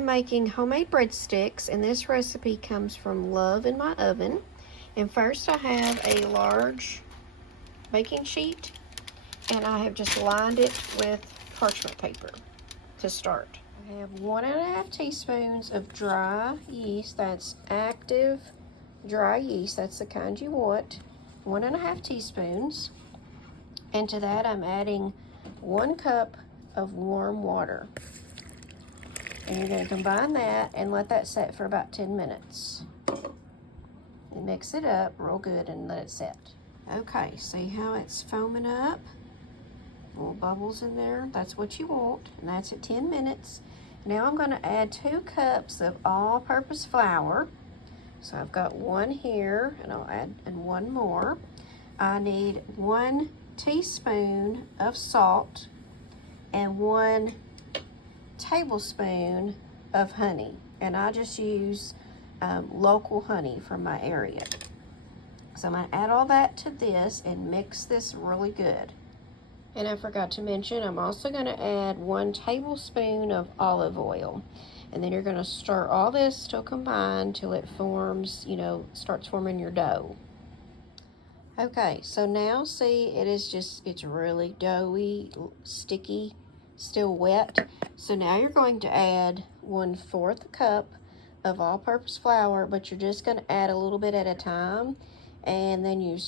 I'm making homemade breadsticks, and this recipe comes from Love in My Oven. And first I have a large baking sheet, and I have just lined it with parchment paper to start. I have 1.5 teaspoons of dry yeast. That's active dry yeast. That's the kind you want. 1.5 teaspoons. And to that I'm adding 1 cup of warm water. And you're going to combine that and let that set for about 10 minutes. And mix it up real good and let it set. Okay, see how it's foaming up? Little bubbles in there. That's what you want. And that's at 10 minutes. Now I'm going to add 2 cups of all-purpose flour. So I've got 1 here, and I'll add 1 more. I need 1 teaspoon of salt and 1 tablespoon of honey, and I just use local honey from my area. So I'm going to add all that to this and mix this really good. And I forgot to mention, I'm also going to add 1 tablespoon of olive oil, and then you're going to stir all this till combined till it forms, starts forming your dough. Okay, so now see, it's really doughy, sticky, still wet. So now you're going to add 1/4 cup of all-purpose flour, but you're just going to add a little bit at a time, and then you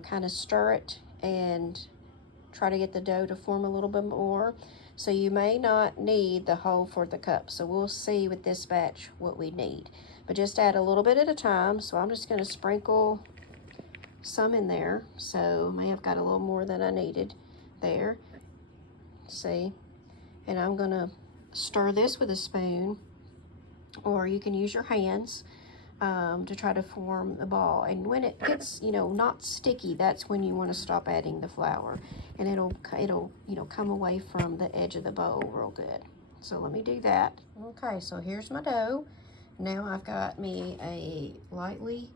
kind of stir it and try to get the dough to form a little bit more. So you may not need the whole 1/4 cup. So we'll see with this batch what we need, but just add a little bit at a time. So I'm just going to sprinkle some in there. So I may have got a little more than I needed there. See? And I'm going to stir this with a spoon, or you can use your hands to try to form the ball. And when it gets, not sticky, that's when you want to stop adding the flour, and it'll come away from the edge of the bowl real good. So let me do that. Okay, so here's my dough. Now I've got me a lightly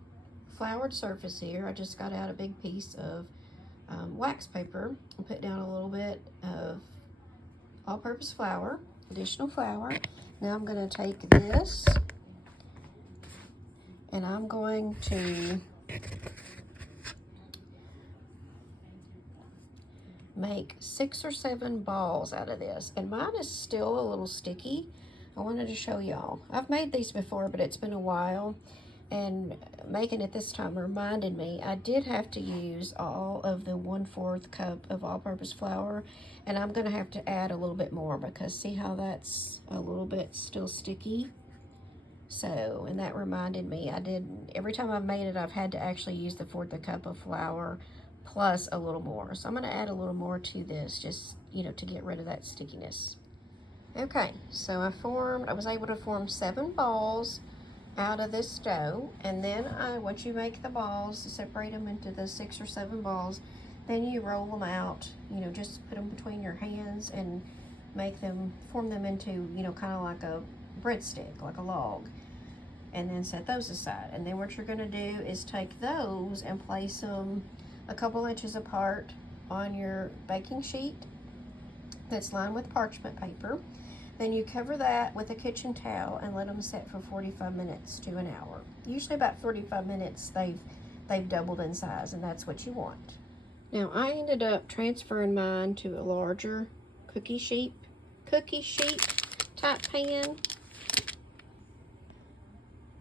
floured surface here. I just got out a big piece of wax paper and put down a little bit of all-purpose flour, additional flour. Now I'm going to take this and I'm going to make 6 or 7 balls out of this. And mine is still a little sticky. I wanted to show y'all. I've made these before, but it's been a while. And making it this time reminded me I did have to use all of the 1/4 cup of all-purpose flour, and I'm going to have to add a little bit more because see how that's a little bit still sticky? So, and that reminded me, every time I've made it, I've had to actually use the 1/4 cup of flour plus a little more. So I'm going to add a little more to this, just, to get rid of that stickiness. Okay, so I was able to form 7 balls out of this dough, and then once you make the balls, separate them into the 6 or 7 balls, then you roll them out, just put them between your hands and form them into, kind of like a breadstick, like a log, and then set those aside. And then what you're going to do is take those and place them a couple inches apart on your baking sheet that's lined with parchment paper. Then you cover that with a kitchen towel and let them set for 45 minutes to an hour. Usually about 45 minutes they've doubled in size, and that's what you want. Now I ended up transferring mine to a larger cookie sheet type pan.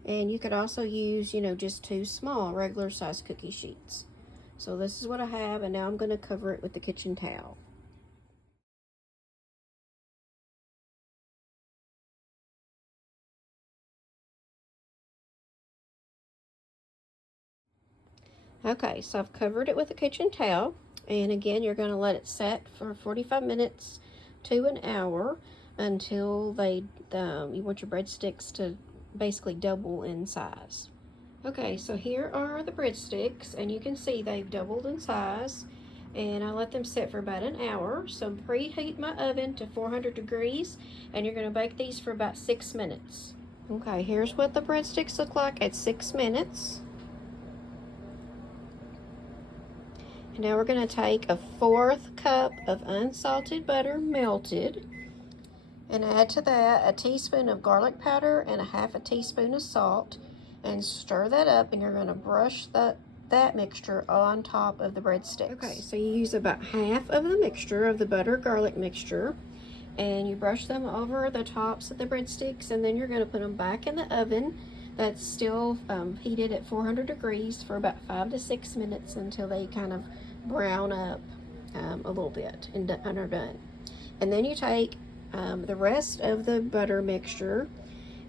And you could also use, just 2 small regular size cookie sheets. So this is what I have, and now I'm going to cover it with the kitchen towel. Okay, so I've covered it with a kitchen towel, and again, you're going to let it set for 45 minutes to an hour until you want your breadsticks to basically double in size. Okay, so here are the breadsticks, and you can see they've doubled in size, and I let them set for about an hour. So preheat my oven to 400 degrees, and you're going to bake these for about 6 minutes. Okay, here's what the breadsticks look like at 6 minutes. And now we're going to take a 1/4 cup of unsalted butter melted, And add to that a teaspoon of garlic powder and a half a teaspoon of salt, and stir that up, and you're going to brush that mixture on top of the breadsticks. Okay, so you use about half of the mixture of the butter garlic mixture, and you brush them over the tops of the breadsticks, and then you're going to put them back in the oven that's still heated at 400 degrees for about 5 to 6 minutes until they kind of brown up a little bit and are done. And then you take the rest of the butter mixture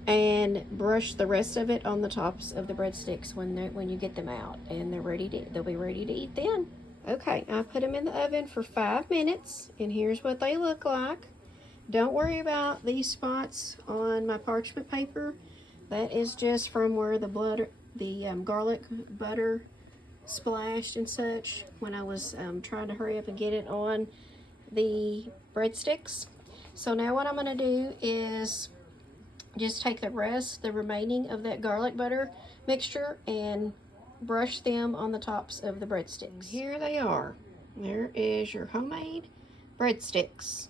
and brush the rest of it on the tops of the breadsticks when you get them out, and they'll be ready to eat then. Okay, I put them in the oven for 5 minutes, and here's what they look like. Don't worry about these spots on my parchment paper. That is just from where the garlic butter splashed and such when I was trying to hurry up and get it on the breadsticks. So now what I'm going to do is just take the remaining of that garlic butter mixture and brush them on the tops of the breadsticks. Here they are. There is your homemade breadsticks.